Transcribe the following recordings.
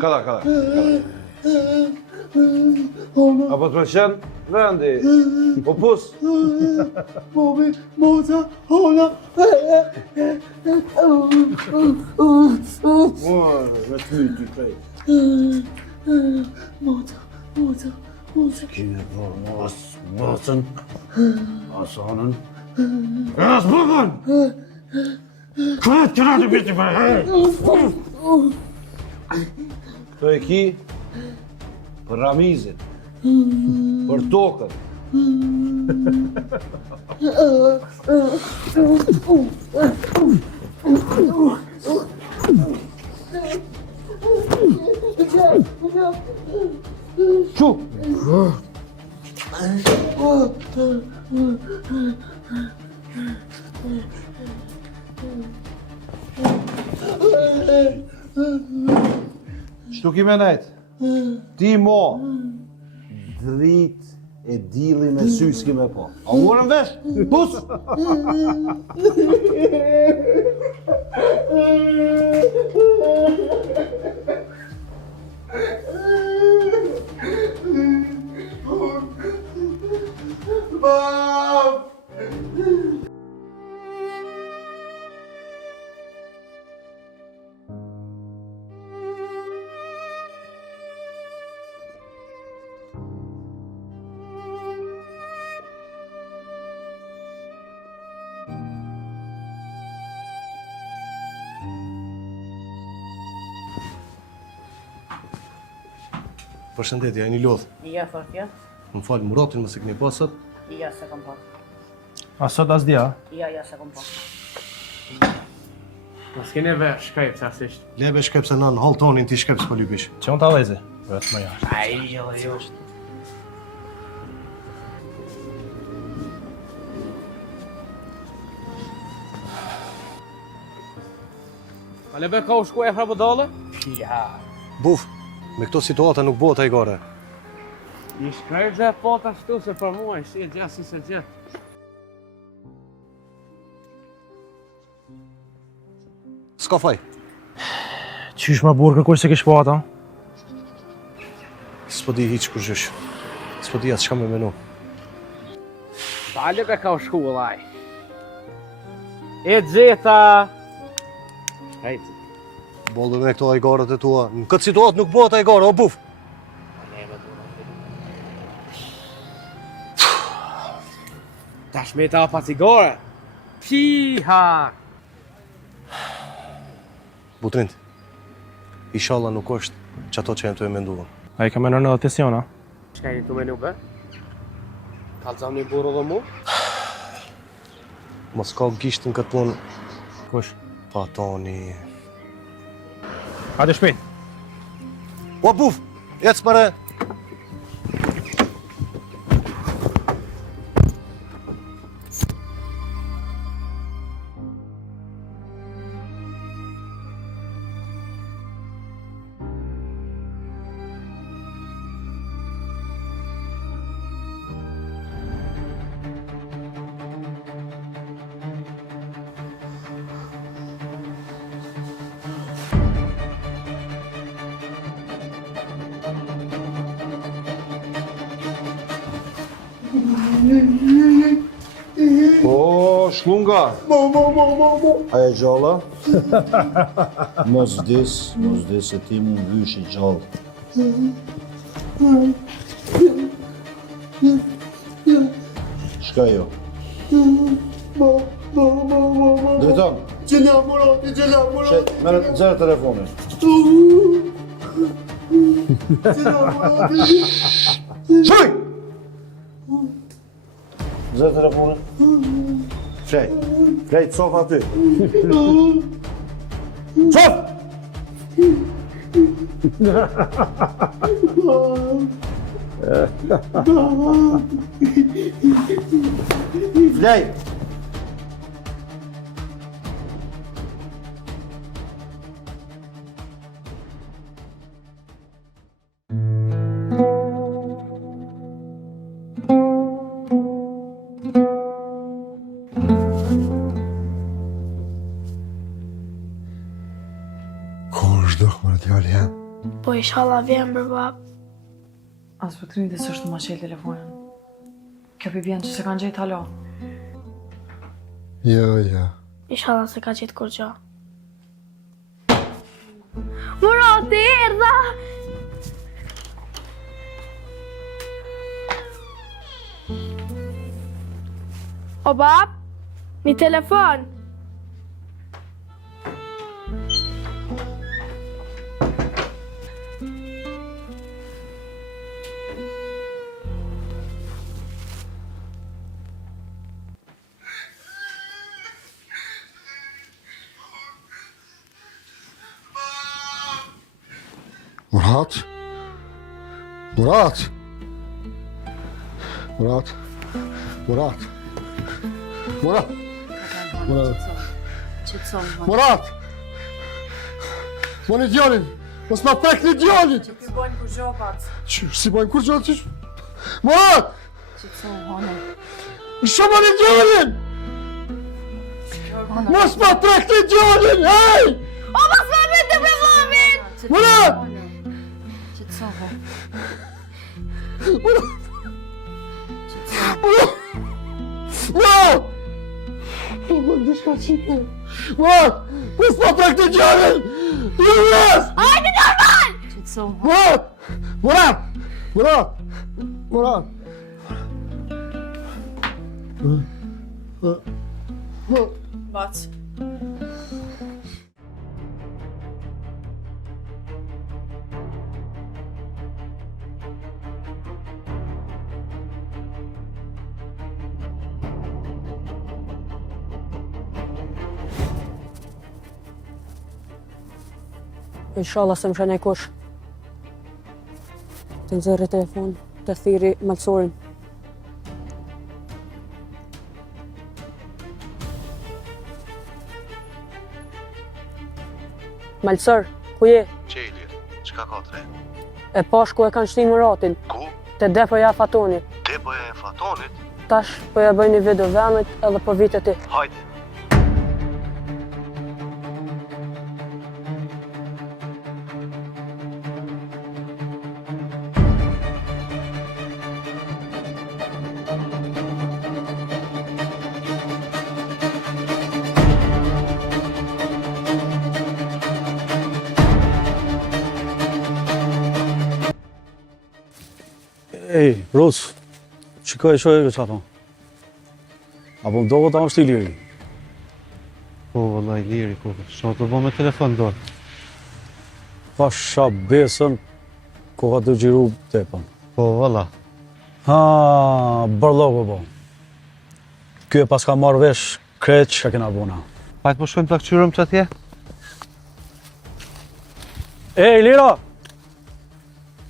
Kala. Apo të pëlqen vendi? Po pus? Bobi, moca, hola. Me ty prej. Moca. Kine po mocën, asonën. Asbëgën! Këtë këna të biti për Këto e ki për Ramizin, për tokën. Çu! Shtu kime nejt? Ti mo, drit e dili me sy s'kime po. A uërën vesh? Pus! Përshëndetje, jeni lodh. Ja, fort, ja. Më falë Muratin, mëse këni pasët. Ja, se kom pa. A sot as dia? Ja, se kom pa. Mos keni vesh, shkajp sasisht. Lebe shkep se në haltonin ti shkep s'po lypish. Që unë të lezi? Vetë më jashtë. Ai, jo. A lebe ka u shku e frabodale? Ja. Buf, me këto situata nuk bëhet hajgare. I shkrejt dhe pata shtu se për mua, si e gjatë si se gjatë. S'ka faj. Qysh ma burë kërkush se kish po ata? S'po di hiq kur gjysh. S'po di atë çka me menu. A lebe ka u shku, laj. E gjeta... Shkrejt. Bollë me këto hajgaret e tua. Në këtë situatë nuk bëhet hajgare, o buf. Tash me ta pa cigare. Piha! Butrind, inshallah nuk është që ato që jem të e menduam. A i ka menër në atesiona? Shka një të menu be? Kalzam një burë dhe mu? Mos ka gisht në këtë punë. Kush? Pa toni... Hajde shpejt. O buf, ecë pare. Po, shkunga. Aja gjalla? Mos vdes se ti mu vysh i gjallë. Shka jo? Drejton? Gjela Murati. Mere zërë telefonin. Gjela Murati. Shoj! Zërë telefonin. Flej, cof aty. Cof! Flej! djali, ha? Po inshallah vjen për bab. As për të rinjtë s'është ma qelë telefonin. Kjo pi bjen që se kanë gjetë halo. Jo. Inshallah se ka gjetë kur gjo. Murati, erdha! O bab, një telefon. Murat? Murat? Murat? Murat? Murat? Murat? Murat! Mo një djallin! Mos ma prek një djallin! Që të bojnë kur gjopat. Si bojnë kur gjallin? Murat! Që të sonë, hane. Shumë një djallin! Mos ma prek një djallin! Hej! O mos me me të prevomin! Murat! Që të sonë, Murat! Murat! Murat! Murat! Dishka qike! Murat! Mos ma prek një djallin! Murat! Hajde normal! që të sonë. Murat! Murat! Murat! Murat! Bac. Inshallah se më shënë e kush. Të nëzërë telefon, të thiri malësorin. Malësor, ku je? Qeli, çka ka tre? E pash ku e kanë shtinë Muratin, Ku? te depoja e Fatonit. Depoja e Fatonit? Tash po ja bëj një video venit edhe po vitet ti. Hajde. Ej, Rus, shikoj e shoj e qa thonë. Apo më do ta është i liri. Po, vëllai liri, po. Çfarë të bëj me telefon dorë? Pasha besën, ko ka të gjiru tepën. Po, valla. Ha, bërlogo po. Ky e pas ka marrë vesh kreç që kena buna. Hajde po shkojmë të këqyrëm që atje? Ej, Lira!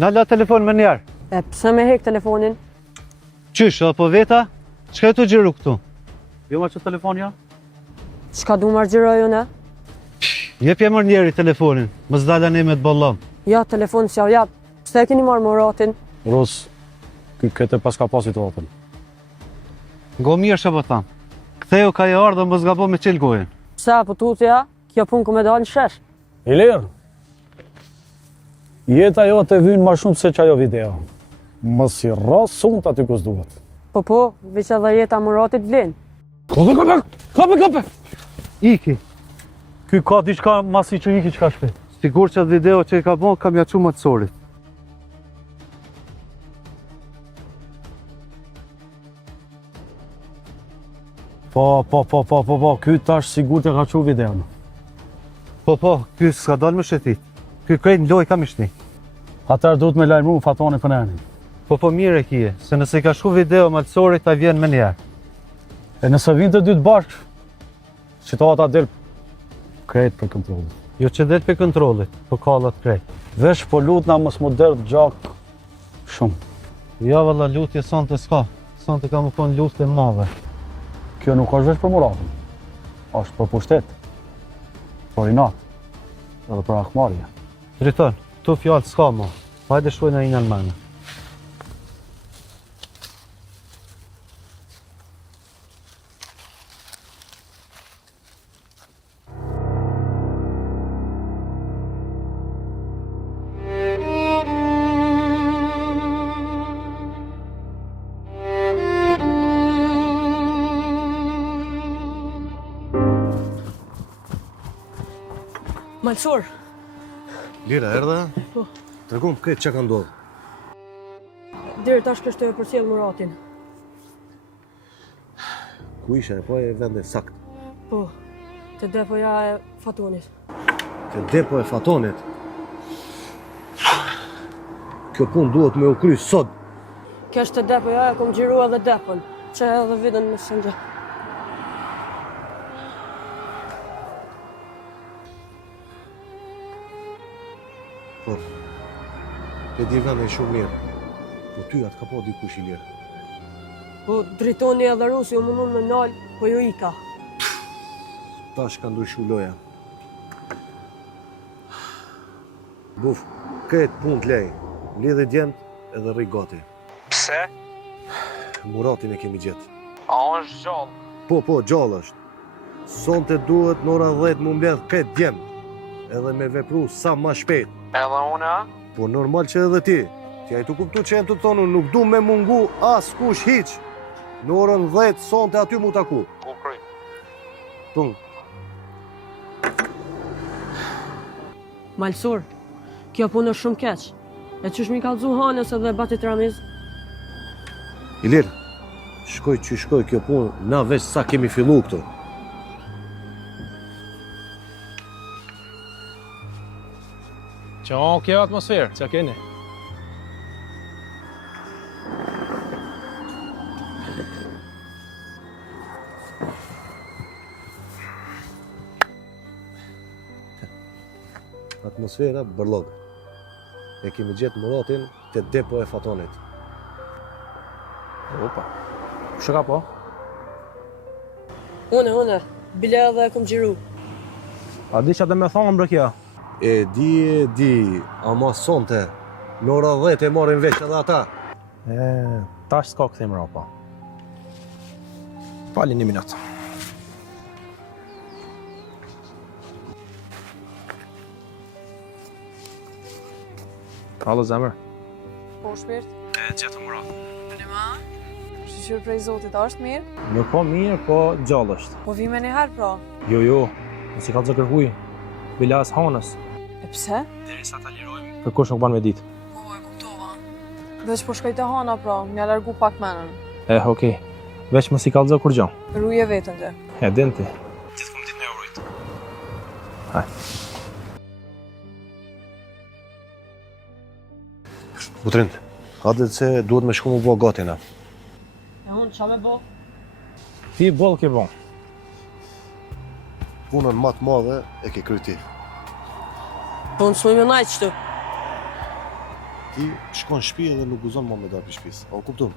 Na la telefon më njerë. E pse me hek telefonin? Qysh, apo veta? Çka e të gjiru këtu? Jo ma që telefonja? Çka du marrë gjyroj unë? Jep mër njeri telefonin, më zdala ne me të bollom. Ja, telefon s'ja jap. Pse e keni marrë Muratin? Rus, ky kete pas ka pasit të otën. Ngo mirë që po tham. Ktheu ka e ardhë më zgabo me qelë gojën. Pse apo tutja, kjo punë ku me dalë në shesh. I lirë, jeta jo të vynë ma shumë se që ajo video. Mos i rras sunt aty kus duhet. Po, veç edhe jeta Muratit vlen. Kape! Iki, Ky ka diçka masi që iki qka shpet. sigur që atë video që i ka bon, kam ja që më të sorit. Po, ky tash sigur që ka qu videon. Po, ky s'ka dalë më shetit. Ky krejt në loj kam ishti. Atër duhet me lajmru Fatoni për neni. Po mire kje, se nëse ka shku video malësorit, ta vjen me njerë. E nëse vinë të dytë bashkë, situata del krejt për kontrollit. Jo që del për kontrollit, po kallat krejt. Vesh po lutna mos më derdh gjak shumë. Ja valla lutje sonte s'ka, sonte ka më konë lutje madhe. Kjo nuk është vesh për Muratin. Është për pushtet, për inat, edhe për akmarje. Driton, tu fjallë s'ka ma, hajde shkuj në një Almana. Malsor, Lira, erdhe? Po. Tregom këtë që ka ndodhë. deri tash kështu e përcjell Muratin. Ku ishe, po e vende sakt. Po, te depoja e Fatonit. Te depo e Fatonit. Kjo punë duhet me u kry sot. Kjo është te depoja, e kom xhiruar edhe depon. Që edhe vitën në sëngje. Po, e di vende shumë mirë. Po ty atë ka po dikush i lirë. Po, dritoni edhe Rusi u mundun me nal, po ju ika. Tash ka ndryshu loja. Buf, këtë punë t'lej. Lidhe djemët edhe rri gati. Pse? Muratin e kemi gjetë. A është gjallë? Po, gjallë është. Sonte duhet në ora 10 më mbledh këtë djemë. Edhe me vepru sa ma shpejt. Edhe une, a? Po normal që edhe ti. Ti a i të kuptu që e të tonu, nuk du me mungu as kush hiq. Në orën 10 sonte aty mu taku. Po kry. Tung. Malsor, kjo punë është shumë keq. E qysh mi kallzu Hanës edhe Batit Ramiz? Ilir, shkoj që shkoj kjo punë, na veç sa kemi fillu këtu. Që kjo atmosferë, që keni? Atmosfera bërlog. E kemi gjetë Muratin të depo e Fatonit. Opa. Shë ka po? Une, bile edhe e kom xhiru. A di që dhe me thonë mbër kja? E di, ama sonte, në ora 10 e marrin veç edhe ata. Tash s'ka këthim rapa. Pali 1 minutë. Halo zemër. Po, shpirt? E gjetë Murat. Nima? Shqyqyr prej Zotit, a është mirë? Nuk po mirë, po gjallë është. Po vi me njëherë pra. Jo, nësi ka të kërkuj. Bila as Hanës. E pse? Deri sa ta lirojmë. Kërkush nuk ban me ditë. Po, e kuptova. Veç po shkoj te Hana pra, mja largu pak menën. Okej. Veç më si kallëzë kur gjo. Ruje vetën te. E din ti. Gjithë kom ditë me urujt. Haj. Butrind, hadit se duhet me shku mu bo gatina. E unë qa me bo? Ti boll ke bon. Punën ma të madhe e ke kryti. Po në s'moj me najtë qëtu. Ti shkon shpi edhe nuk guzon ma me da për shpis. A u kuptum?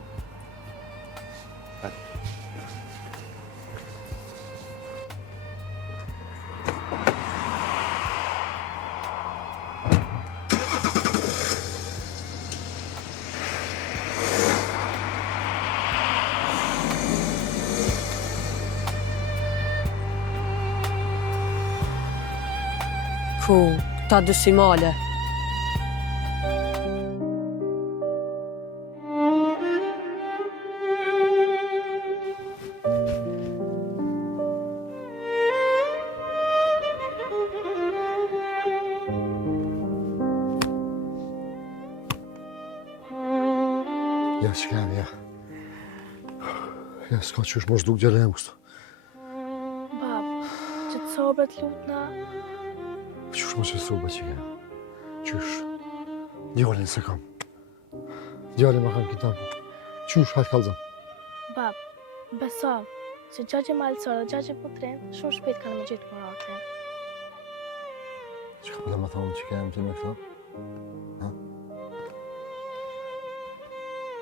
Ku, ta dysimale. Ja, që kemi, ja. Ja, s'ka qysh mos duk gjele jem kështu. Bab, që të sobret lutna. Qysh mos e suba që kemi. Qysh. Djallin se kam. Djallin ma kam kitabu. Qysh, hajtë kalzëm. Bab, beso, që gjagje Malsor dhe gjagje Putrin shumë shpejt kanë me gjitë Muratin. Që ka pëllë me thonë që kemi të me këta? Ha?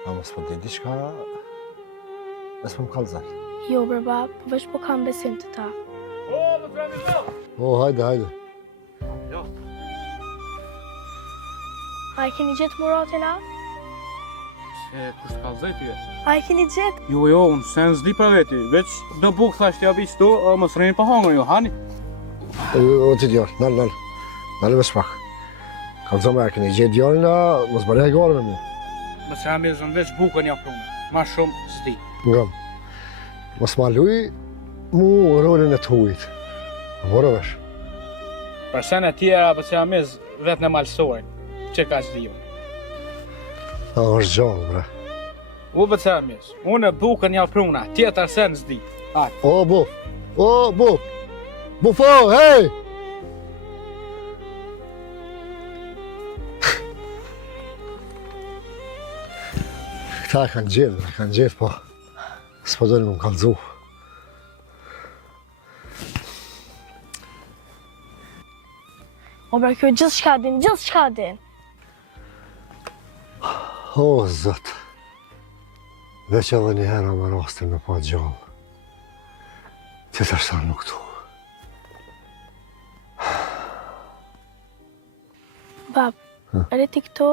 A mos po di shka... Mes po më kalzal. Jo, bre bab, po veç po kam besim të ta. O, hajde. A i keni gjetë Muratin a? Se, kush t'ka zëj ty e? A i keni gjetë? Jo, unë sen zdi për veti, veç në bukë thasht ja vistu, mos rejnë për hangër jo, hani? O, ti djallë, nalë. Nalë me spak. Kalzëm e keni gjetë djallë, mos bërja i gare me mu. Mos jam e zën veç bukën ja prunë, ma shumë zdi. Ngam. Mos ma luj mu rolin e të hujit. Vore vesh. Për sene tjera për që jamiz vetë në malsorin, që ka që dhiju. A është gjallë, bre. U për që jamiz, unë bukën ja pruna, tjetër sen s'di. Hajde. O, bu! O, bu! Bufo, hej! Këta e kanë gjithë, po. S'po dojnë më kallëzu. O bre, kjo gjithë shka din. O, zëtë. Veç edhe një herë më rastin me pa gjallë. Tjetër sa nuk tu. Bab, reti këto,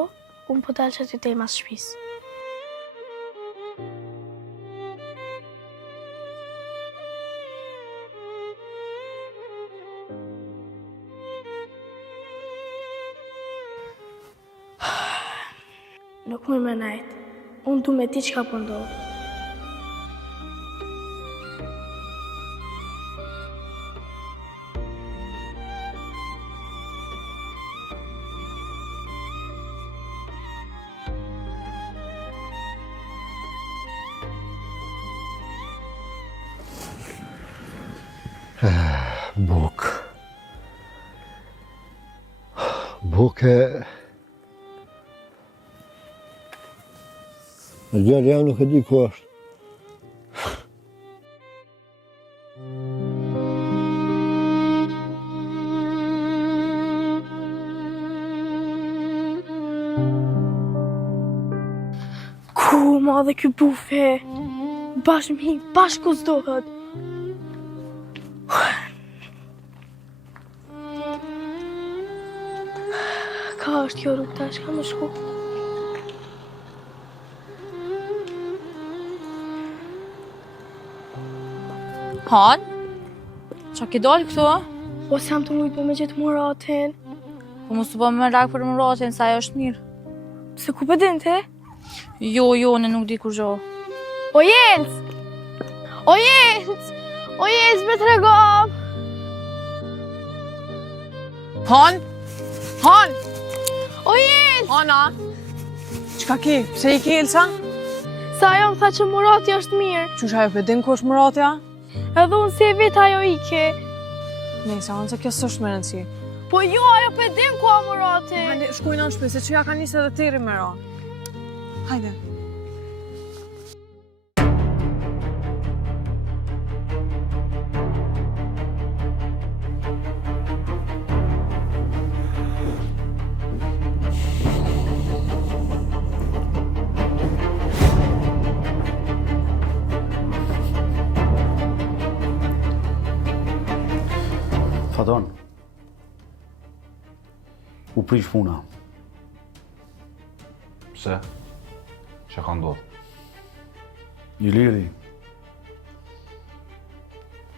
unë po dalë që ty te i mas shpis. Nuk më me najtë, unë du me ti që ka pëndohë. Buk. Buk e... Në gjallë jam nuk e di ku është. Ku ma dhe kjo bufe? Bashkë mi, bashkë ku s'dohet. Ka është kjo rrugë tash, ka më shku. Han? Qa ki dollë këtu? O se jam të mujtë me gjithë muratin. Po mos të po me rakë për muratin, sa ajo është mirë. Se ku pëdin te? Jo, në nuk di kur gjo. O Jens! O Jens! O Jens, me të regom! Han? Han? O Jens! Hana? Qka ki? Pse i ki Elsa? Sa ajo më tha që murati është mirë. Qush ajo përdin ku është muratja? Edhe unë si e vit ajo ike. Nese, anë se kjo s'është me rëndësi. Po jo, ajo përdin ku a murati. Hajde, shkujnë në shpi, se që ja ka njëse dhe tiri me ra. Hajde. Faton, u prish puna. Pse? Që ka ndodhë? Një liri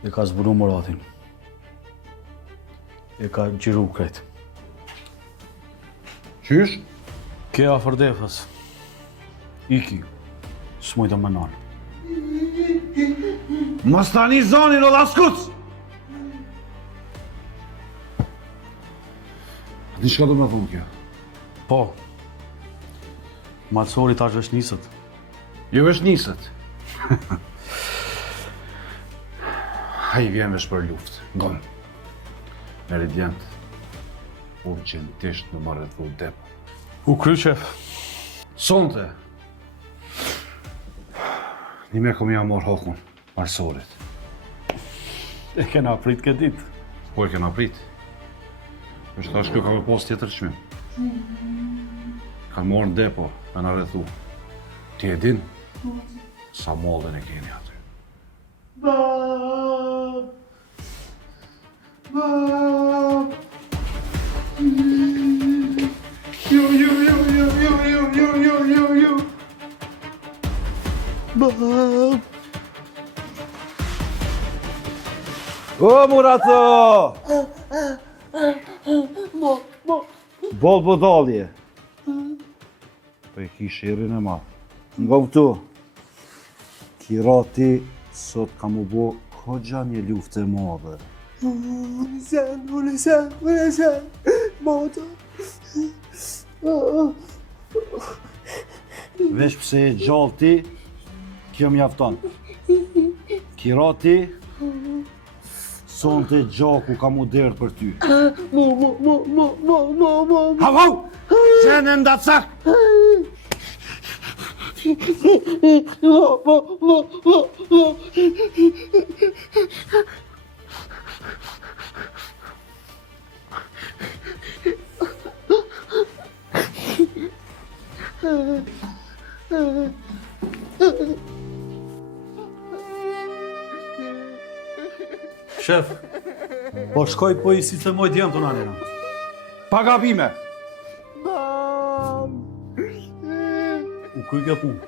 e ka zburu muratin. E ka gjiru kretë. Qysh? Ke afër defës. Iki, s'moj të më nalë. Mos tani zonin o laskuc! Di shka do me thonë kjo? Po, malsori tash vesh nisët. Jo vesh nisët. Haj vjen vesh për luft, ngon. Meridient, urgentisht në më rrethu depë. U kry qef. Sonte, një me kom ja morë hokun, marsorit. E kena prit këtë ditë. Po e kena prit. është tash kjo ka me pos tjetër qmim. Kanë morë në depo, me në rrethu. Ti e din, sa mollën e keni aty. Bab! Bab! Ju! Bab! O, Murato! Bol bodalje. Po e ki shirin e madh. Nga këtu. Kirati sot ka mu bo hoxha një luftë e madhe. Unë sen, bota. Vesh pse e gjallë ti, kjo mjafton. Kirati, sonte gjaku ka mu derë për ty. Hau, hau! Qene ndacak! Shef, po shkoj po i si themoj djemë të nanina. Pa gabime! U kuj kjo punë.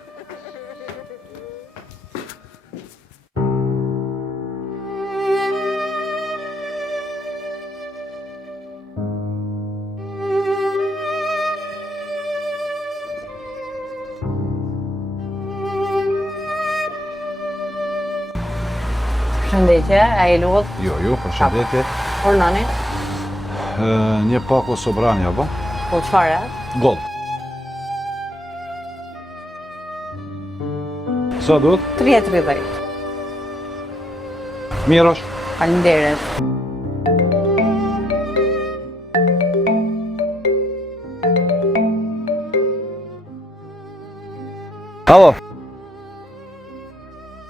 Përshëndetje, a i luhet? Jo, përshëndetje. Por nani? Një pako sobranja, ba? Po qfare? Gold. Sa duhet? 30. Mirë është. Faleminderit. Alo.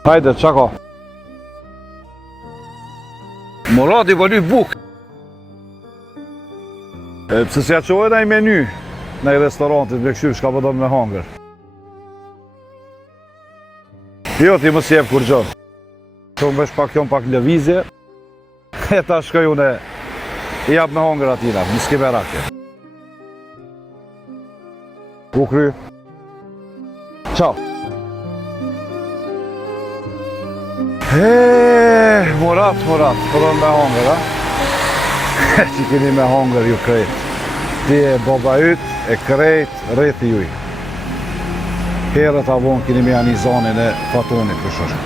Hajde, qa ka? Morati po lyp buk. Pse s'ja qojë në i meny në i restorantit me këshyp shka po do me hangër. Jo, ti më s'jep kur gjë. Të më vesh pak jon pak lëvizje. E ta shkoj unë i jap me hangër atina, më s'ki me rakje. U kry. Ciao. Murat, po do me hangër, ha? Që keni me hangër ju krejt. Ti e baba yt, e krejt, rreth juj. Herët avon keni me janë i zonin e fatonit, këshosh.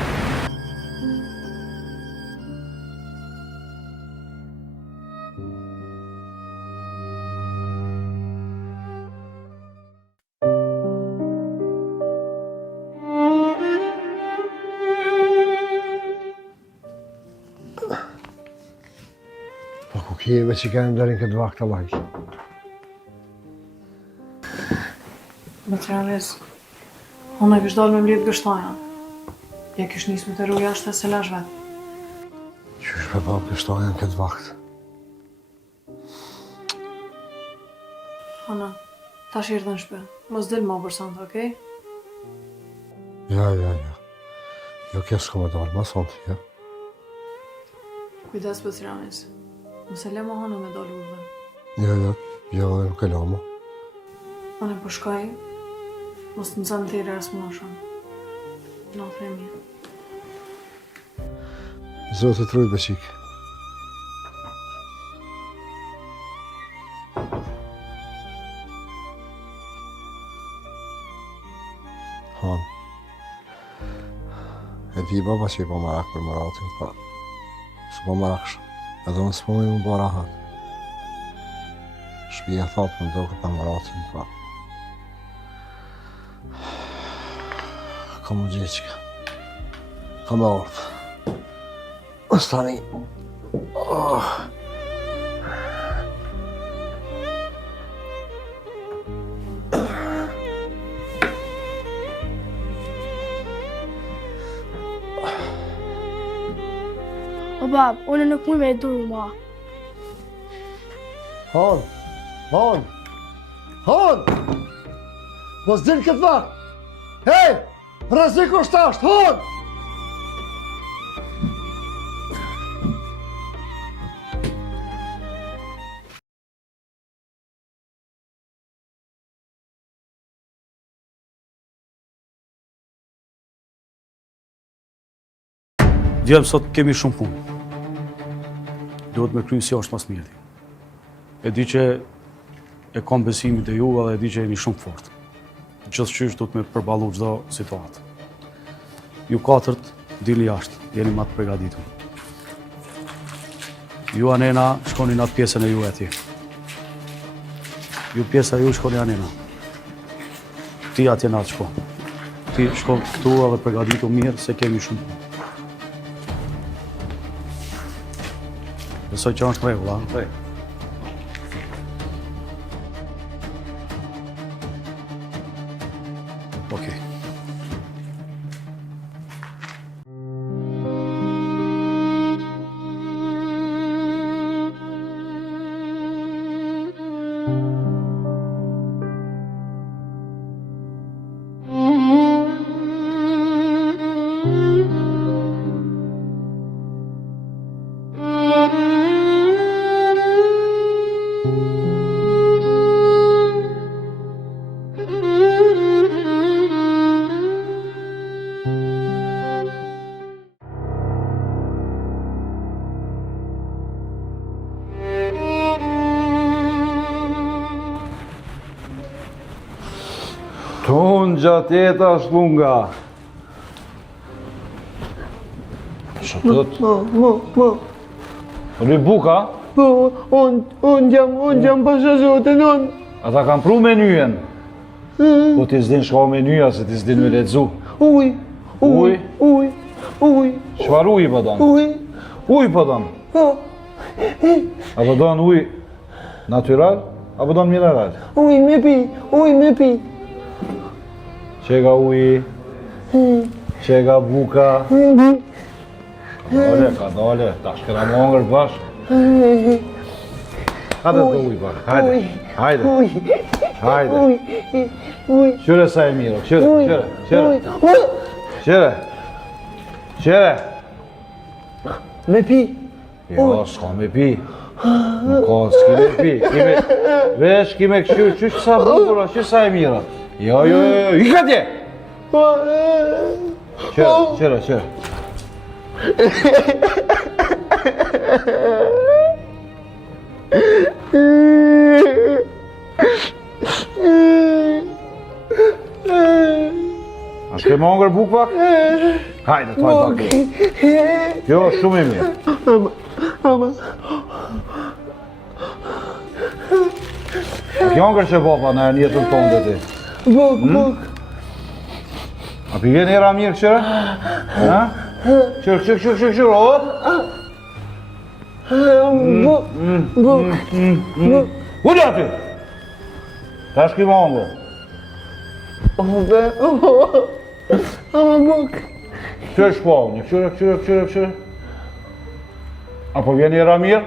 Po ku kjeve që kanë dërin këtë vakt të lajkë? Me të realiz, unë e kështë dalë me mlitë gështaja. Ja kështë njësë më të rruja është e se lash vetë. Qysh me bab gështaja në këtë vakt? Ana, ta shirë dhe në shpe. Mos dilë ma për sante, okej? Ja. Jo kja s'ko me dalë, ma sonti, ja. Kujdes për të realiz. Mëse le ma hanë me dalë urve. Jo, nuk e lama. Ana po shkaj, mos të nëzëm të i rrës më shumë. Natën e mirë. Zotë të rujë beqik. Han. E di baba që i po marak për Muratin, pa. Së po maraksh. Edhe unë s'po më bo rahat. Shpija thotë më do këta Muratin, pa. Ka më gjeqka. Ka me ortë. Mës tani. O bab, unë nuk mund me e duru ma. Han! Mos din këtë vakt! Hej! Rrezik është ashtë, Han! Djallë sot kemi shumë punë. Duhet me kryu si është mas mirë. E di që e kam besimin të ju edhe e di që jeni shumë fort. Gjithçysh duhet me përballu çdo situatë. Ju katërt dini jashtë, jeni më të përgatitur. Ju anena shkoni në atë pjesën e ju atje. Ju pjesa ju shkoni anena. Ti atje në atë shko. Ti shko këtu edhe përgatitu mirë se kemi shumë punë. Besoj që është rregull, a? Okej. Tonë gjatë jeta shtunga. Shëtët? Rri buka? Unë jam pasha zotën, unë. Ata kam pru menyjen. Po ti s'din shka menyja se ti s'din me ledzu. Uj. Shfar uj po don? Uj po don? Apo don uj natural, apo don mineral? Uj me pi. Qega uj, qega buka. Dole, ka dole, ta shkëra mongër bashk. Hajde të uj bashk, hajde. Qyre sa e miro, qyre. Me pi. Jo, s'ka me pi. Nuk ka, s'ki me pi. Vesh kime këshyrë, qysh sa bukura, qysh sa e miro. Jo, ika tje! Qyre. A shke mongër buk pak? Hajde, të hajde pak. Jo, shumë e mirë. Ama. A ki mongër që bapa në jetën tonë dhe ti? Buk. A pi vjen era mirë këshyre? Këshyre, hop! Buk. Ullë aty! Ta shki mongër. Ama buk. Qërë shpavë, këshyre. Apo vjen era mirë?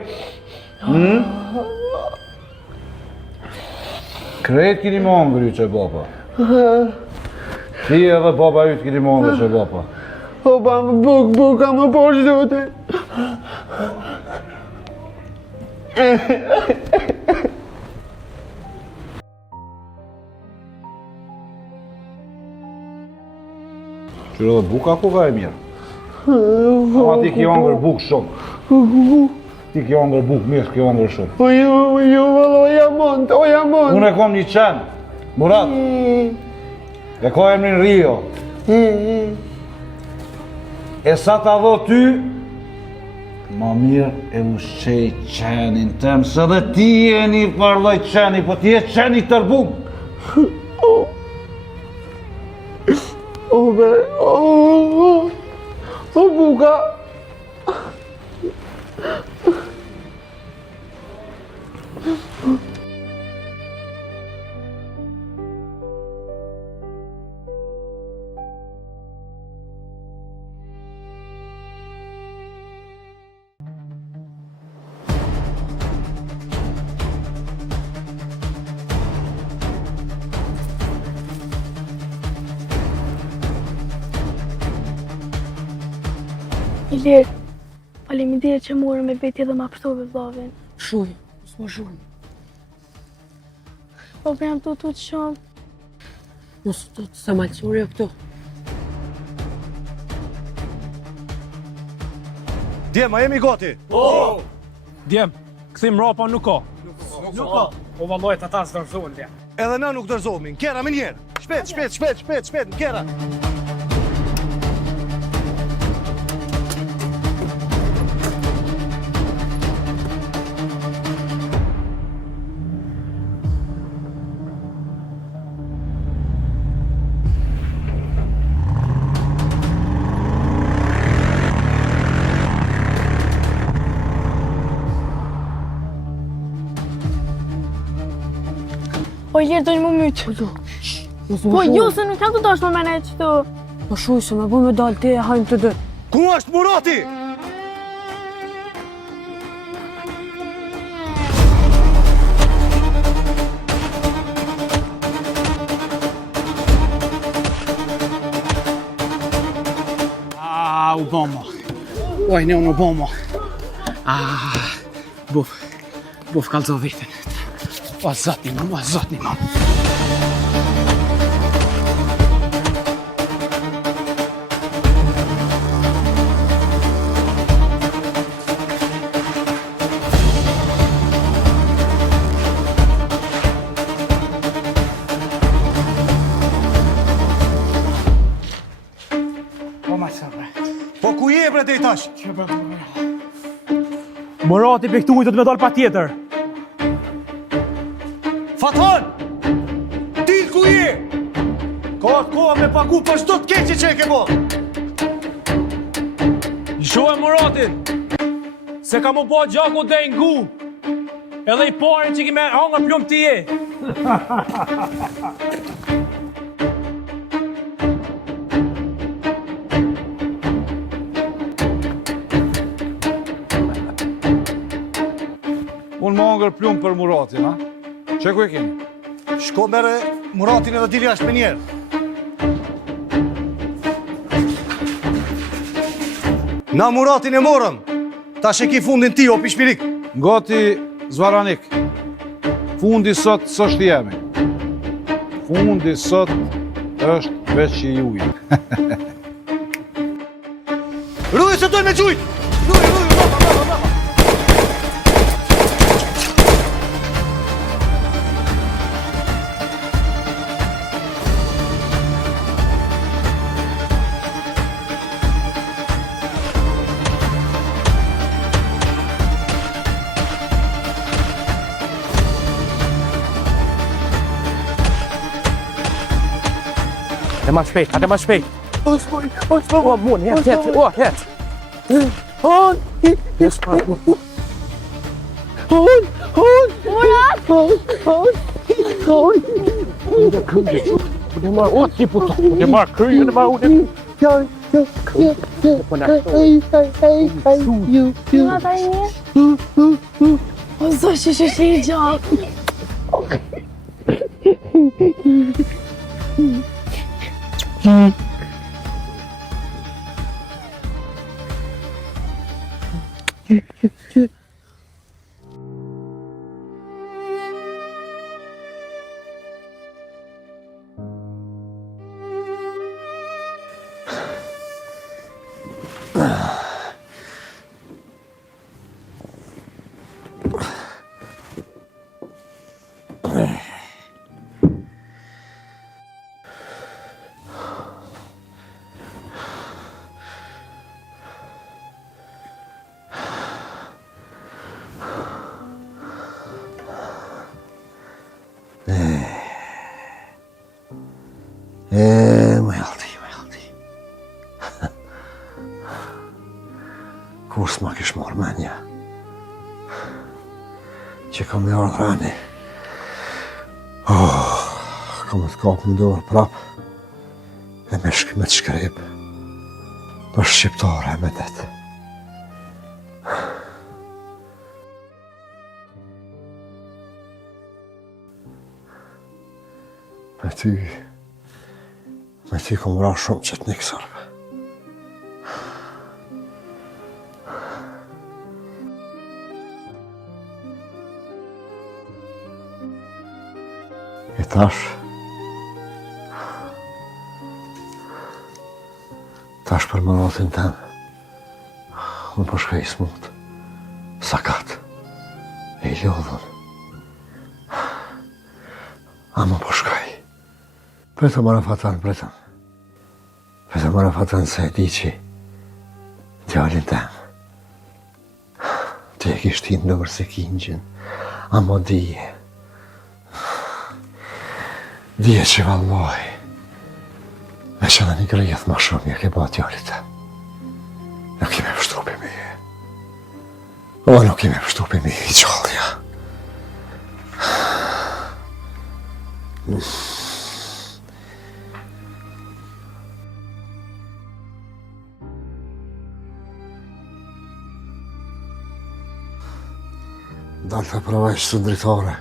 Krejt kini mongër ju që bapa. Ti edhe baba ju të kini mongër që bapa. Opa, buk, ama poshtë zote. Qërë dhe buka ku ka e mirë? Ama ti ki ongër buk shumë. Ti ki ongër buk mirë, ki ongër shumë. Ju, o jamont. Unë e kom një qenë, Murat. E ka emrin Rio. E sa ta dho ty, ma mirë e ushqej qenin tem, se dhe ti e një parloj qeni, po ti e qeni tërbum. O buka. Ilir, faleminderit që morën me veti dhe ma pështove vlavin. Shuj, s'ma shuj. Po jam të shumë. Mos të se malësuri o këtu. Djem, a jemi gati? Djem, këthim rapa nuk ka. Nuk ka. O valloj të ata s'dërzohen djem. Edhe na nuk dërzohemi, nkera me njerë. Shpet, nkera. O lirë do një më mytë. Po jo, se nuk jam të dash më mene që të... Po shuj, se me bu me dalë te e hajmë të dë. Ku është Murati? U bomo. Oj, ne unë u bomo. Buf kalzo vitën. O zotni mam. Po ku je bre deri tash? Murati pe këtu do të më dal patjetër. Fathan! Ti ku je? Ka koha me pagu për çdo të keqe që e ke bërë. Shohë Muratin. Se ka më po gjaku dhe ngu. Edhe i parin që ki me hanga plum ti je. Unë më hangër plumë për Muratin, ha? Që ku e keni? Shko mere Muratin edhe dili jashtë me njerë. Na Muratin e morëm. Ta sheki fundin ti, o pishpirik. Ngoti Zvaranik. Fundi sot s'është jemi. Fundi sot është veç i juji. Rruj se doj me gjujt! Rruj, brava. Hade ma shpejt. O, mun, het. O zë që i gjak. Më jalti. Kur s'ma kish marrë menja që kam me ardhrani. Kam të kapë në dorë prap e me të shkrep për shqiptare me det. Me ty kom ra shumë që të një kësarve. E tash për Muratin ten, unë po shkoj smut, sakat, e i lodhën. Ama po shkoj. Pretëm Arafatan, pretëm. Pretëm Arafatan se e di që djallin tem. Ti e kishti në dorë se kingjën, ama dije. Dije që valloj, me që në një grejeth ma shumë, ja ke ba djallit tem. Nuk kime pështrupi me je. Nuk kime pështrupi me je i gjallja. Dalë të përveç të dritare.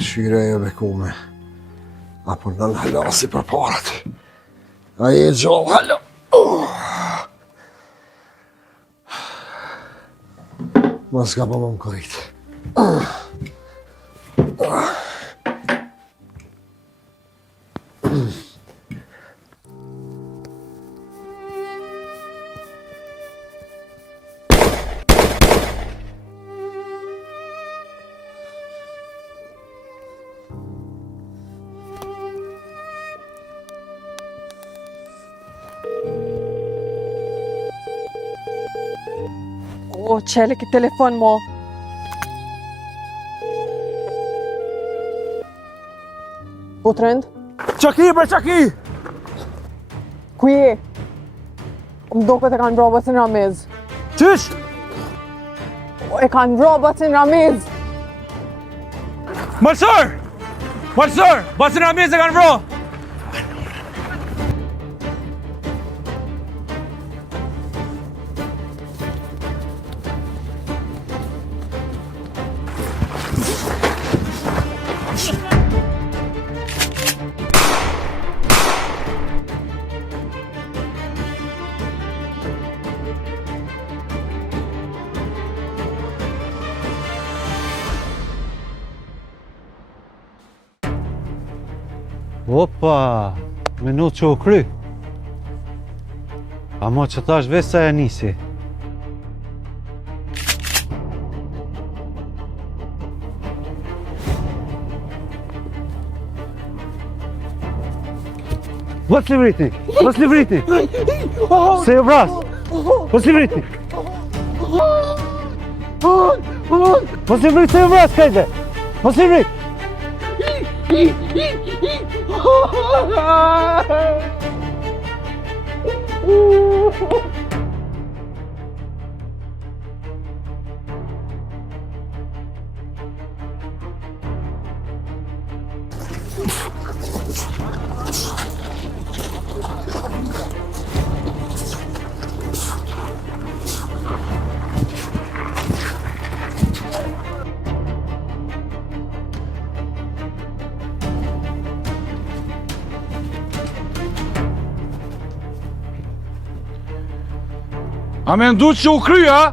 Shyre e bekume. Apo në halasi për parat. A e gjallë halo. Ma s'ka pa më më korrekt. O, qele ki telefon mo. Po trend? Qaki, bre, qaki! Ku je? Më do këtë e kanë vro Batin Ramiz. Qysh? E kanë vro Batin Ramiz. Malsër! Malsër! Batin Ramiz e kanë vro! Opa, minut që u kry. Amo që ta është veç sa e nisi. Mos li vritni! Mos li vritni! Se e vras! Mos li vritni! Mos li vritni, se e vras, kajde! Mos li vritni! A me ndu që u kry, a?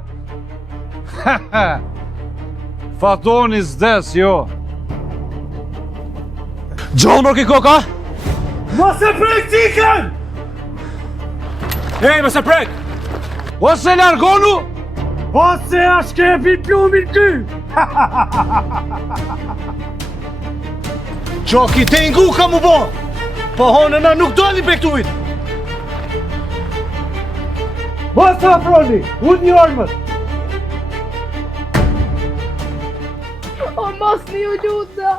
Fatoni s'des, jo. Gjohë mërë ki koka! Mos e prek tikën! Ej, mos e prek! Ose largonu! Ose a shkepi plumin ty! Qoki, te ngu ka mu bo! Po honëna nuk doli për këtujt! Mos e afroni! Unë një armët! O, mos një u luta!